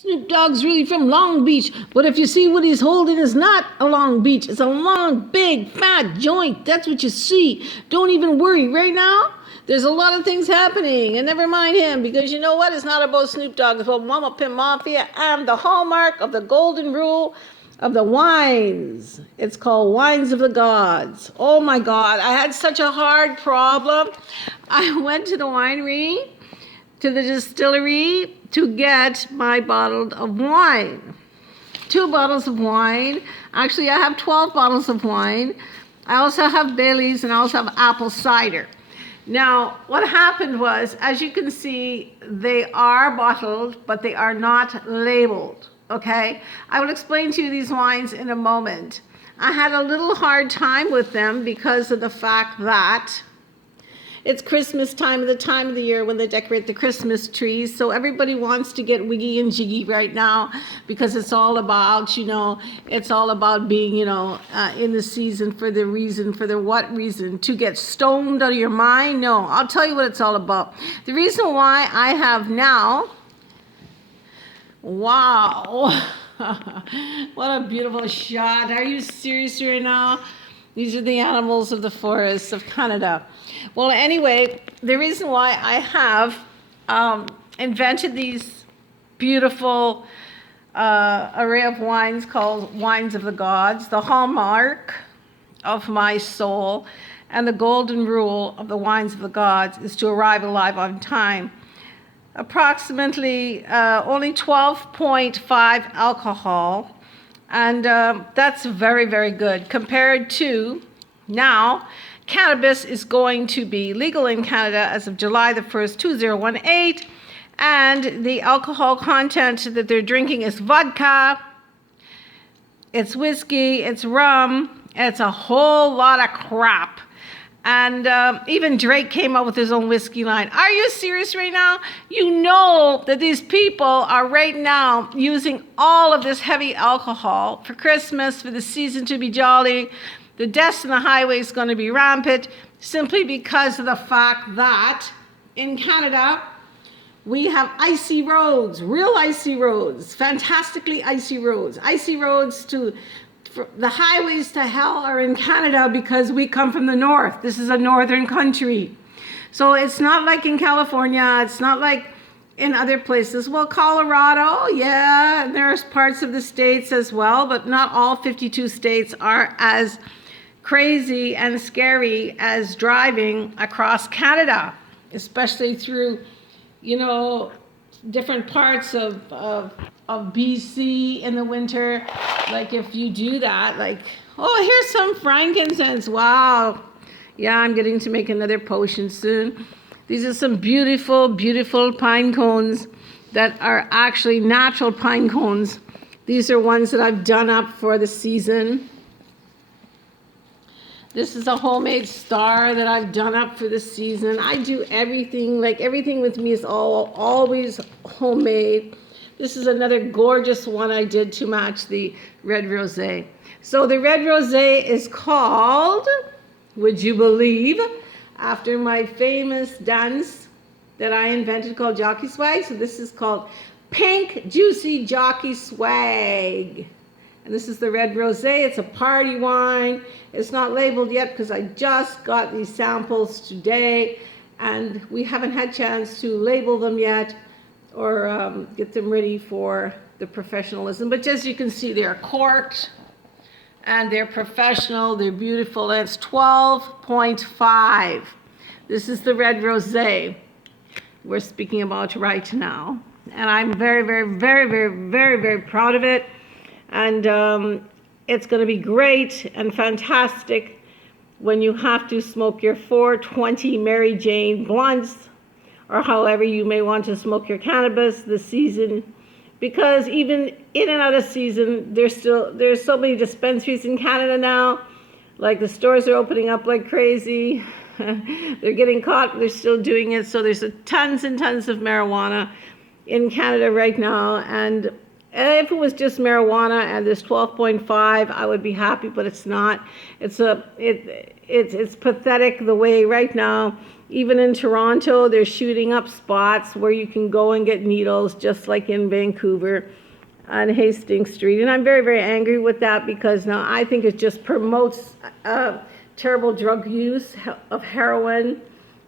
Snoop Dogg's really from Long Beach, but if you see what he's holding, it's not a Long Beach. It's a long, big, fat joint. That's what you see. Don't even worry. Right now, there's a lot of things happening, and never mind him, because you know what? It's not about Snoop Dogg. It's about MAMAPIMP Mafia and the hallmark of the golden rule of the wines. It's called Wines of the Gods. Oh my God, I had such a hard problem. I went to the winery, to the distillery, to get my bottle of wine. 2 bottles of wine. Actually, I have 12 bottles of wine. I also have Bailey's and I also have apple cider. Now, what happened was, as you can see, they are bottled, but they are not labeled, okay? I will explain to you these wines in a moment. I had a little hard time with them because of the fact that it's Christmas time, the time of the year when they decorate the Christmas trees. So everybody wants to get wiggy and jiggy right now because it's all about, it's all about being, in the season for the reason, for the what reason? To get stoned out of your mind? No, I'll tell you what it's all about. The reason why I have now, wow, what a beautiful shot. Are you serious right now? These are the animals of the forests of Canada. Well, anyway, the reason why I have invented these beautiful array of wines called Wines of the Gods, the hallmark of my soul, and the golden rule of the Wines of the Gods is to arrive alive on time. Approximately only 12.5 alcohol. And that's very, very good compared to now. Cannabis is going to be legal in Canada as of July the 1st, 2018. And the alcohol content that they're drinking is vodka, it's whiskey, it's rum, it's a whole lot of crap. And even Drake came up with his own whiskey line. Are you serious right now? You know that these people are right now using all of this heavy alcohol for Christmas, for the season to be jolly. The deaths on the highway is going to be rampant simply because of the fact that in Canada, we have icy roads, real icy roads, fantastically icy roads. Icy roads to the highways to hell are in Canada because we come from the north. This is a northern country. So it's not like in California. It's not like in other places. Well, Colorado, yeah, and there's parts of the states as well, but not all 52 states are as crazy and scary as driving across Canada, especially through, different parts of BC in the winter. Like if you do that, like, oh, here's some frankincense. Wow. Yeah, I'm getting to make another potion soon. These are some beautiful, beautiful pine cones that are actually natural pine cones. These are ones that I've done up for the season. This is a homemade star that I've done up for the season. I do everything, like everything with me is always homemade. This is another gorgeous one I did to match the red rosé. So the red rosé is called, would you believe, after my famous dance that I invented called Jockey Swag. So this is called Pink Juicy Jockey Swag. And this is the red rosé. It's a party wine. It's not labeled yet because I just got these samples today and we haven't had a chance to label them yet or get them ready for the professionalism. But as you can see, they're corked and they're professional. They're beautiful. And it's 12.5. This is the red rosé we're speaking about right now. And I'm very, very, very, very, very, very proud of it. And it's going to be great and fantastic when you have to smoke your 420 Mary Jane blunts or however you may want to smoke your cannabis this season. Because even in and out of season, there's so many dispensaries in Canada now. Like the stores are opening up like crazy. They're getting caught, they're still doing it. So there's tons and tons of marijuana in Canada right now. And if it was just marijuana and this 12.5, I would be happy, but it's not. It's pathetic the way right now, even in Toronto, they're shooting up spots where you can go and get needles, just like in Vancouver on Hastings Street. And I'm very, very angry with that, because now I think it just promotes terrible drug use of heroin,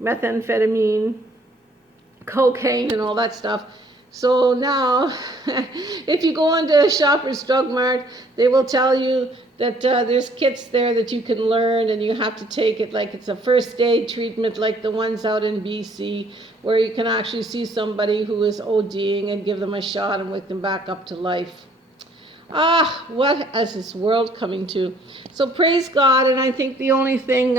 methamphetamine, cocaine, and all that stuff. So now, if you go into Shoppers Drug Mart, they will tell you that there's kits there that you can learn, and you have to take it like it's a first aid treatment, like the ones out in BC, where you can actually see somebody who is ODing and give them a shot and wake them back up to life. Ah, what is this world coming to? So praise God, and I think the only thing,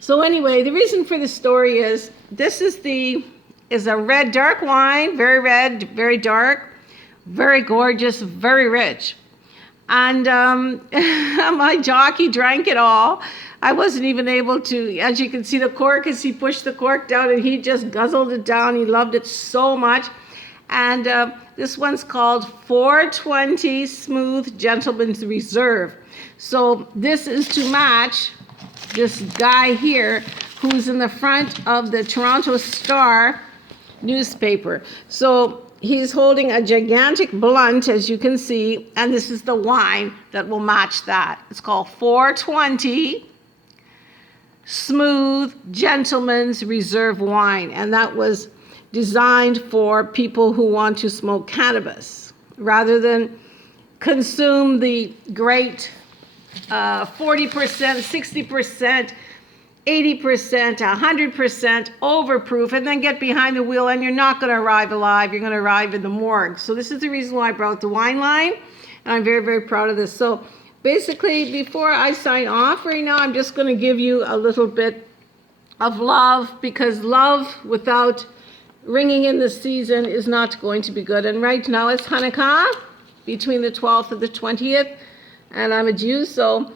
so anyway, the reason for the story is, this is a red dark wine, very red, very dark, very gorgeous, very rich. And my jockey drank it all. I wasn't even able to, as you can see the cork, as he pushed the cork down, and he just guzzled it down. He loved it so much. And this one's called 420 Smooth Gentleman's Reserve. So this is to match this guy here, who's in the front of the Toronto Star newspaper. So he's holding a gigantic blunt, as you can see, and this is the wine that will match that. It's called 420 Smooth Gentleman's Reserve Wine, and that was designed for people who want to smoke cannabis rather than consume the great 40%, 60%, 80%, 100% overproof, and then get behind the wheel, and you're not going to arrive alive. You're going to arrive in the morgue. So this is the reason why I brought the wine line, and I'm very, very proud of this. So basically, before I sign off right now, I'm just going to give you a little bit of love, because love without ringing in the season is not going to be good. And right now it's Hanukkah, between the 12th and the 20th, and I'm a Jew, so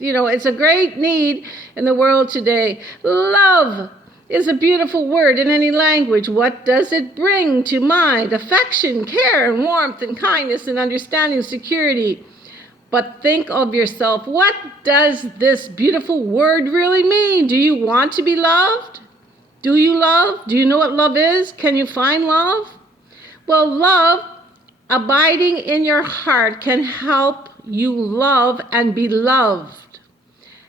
it's a great need in the world today. Love is a beautiful word in any language. What does it bring to mind? Affection, care, and warmth, and kindness, and understanding, security. But think of yourself. What does this beautiful word really mean? Do you want to be loved? Do you love? Do you know what love is? Can you find love? Well, love, abiding in your heart, can help you love and be loved.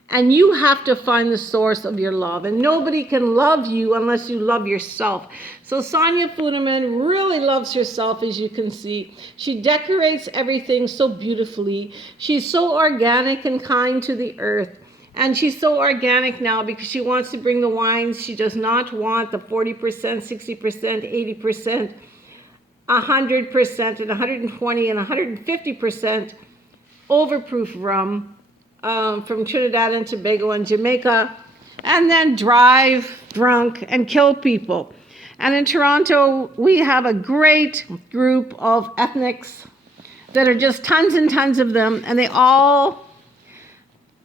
And you have to find the source of your love. And nobody can love you unless you love yourself. So Sonia Funeman really loves herself, as you can see. She decorates everything so beautifully. She's so organic and kind to the earth. And she's so organic now because she wants to bring the wines. She does not want the 40%, 60%, 80%, 100%, and 120 and 150% overproof rum from Trinidad and Tobago and Jamaica, and then drive drunk and kill people. And in Toronto, we have a great group of ethnics that are just tons and tons of them, and they all,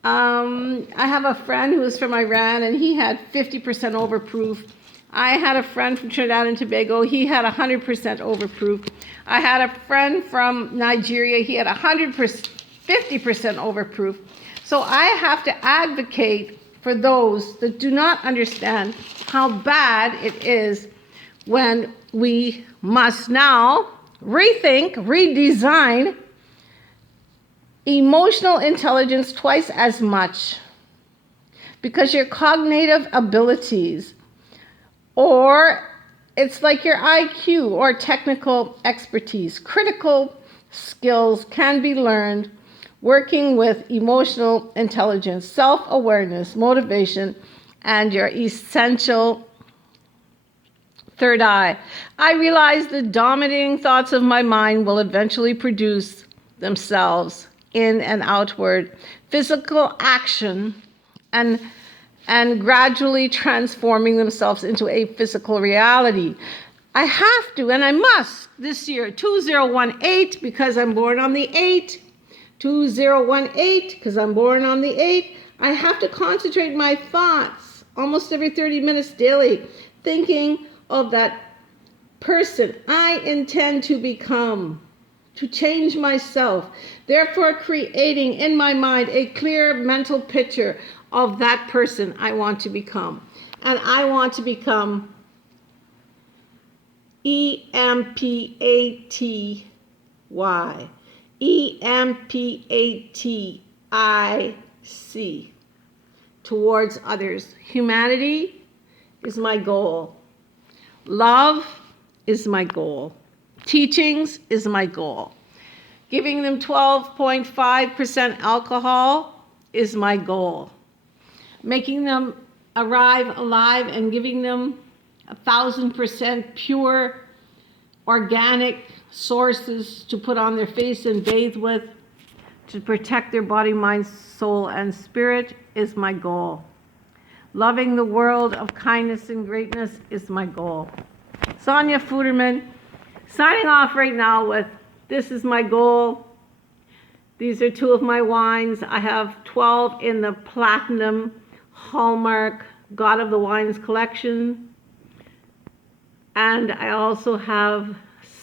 I have a friend who is from Iran, and he had 50% overproof. I had a friend from Trinidad and Tobago, he had 100% overproof. I had a friend from Nigeria, he had 50% overproof. So I have to advocate for those that do not understand how bad it is when we must now rethink, redesign emotional intelligence twice as much, because your cognitive abilities, or it's like your IQ or technical expertise, critical skills can be learned working with emotional intelligence, self-awareness, motivation, and your essential third eye. I realize the dominating thoughts of my mind will eventually produce themselves in and outward physical action and gradually transforming themselves into a physical reality. I have to, and I must, this year, 2018, because I'm born on the 8th, 2018, because I'm born on the 8th, I have to concentrate my thoughts almost every 30 minutes daily, thinking of that person I intend to become, to change myself, therefore creating in my mind a clear mental picture of that person I want to become. And I want to become EMPATY. EMPATIC. Towards others. Humanity is my goal. Love is my goal. Teachings is my goal. Giving them 12.5% alcohol is my goal. Making them arrive alive and giving them 1,000% pure, organic sources to put on their face and bathe with, to protect their body, mind, soul, and spirit is my goal. Loving the world of kindness and greatness is my goal. Sonia Fuderman, signing off right now with, this is my goal. These are 2 of my wines. I have 12 in the Platinum Hallmark God of the Wines collection. And I also have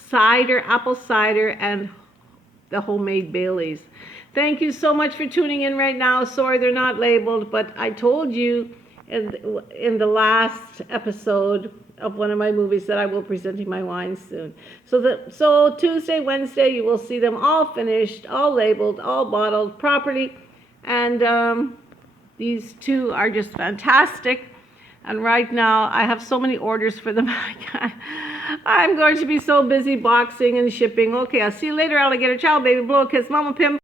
cider, apple cider, and the homemade Baileys. Thank you so much for tuning in right now. Sorry they're not labeled, but I told you in the last episode of one of my movies that I will be presenting my wines soon. So Tuesday, Wednesday, you will see them all finished, all labeled, all bottled properly. And these 2 are just fantastic. And right now, I have so many orders for them. I'm going to be so busy boxing and shipping. Okay, I'll see you later, alligator. Ciao, baby. Blow a kiss. Mama Pimp.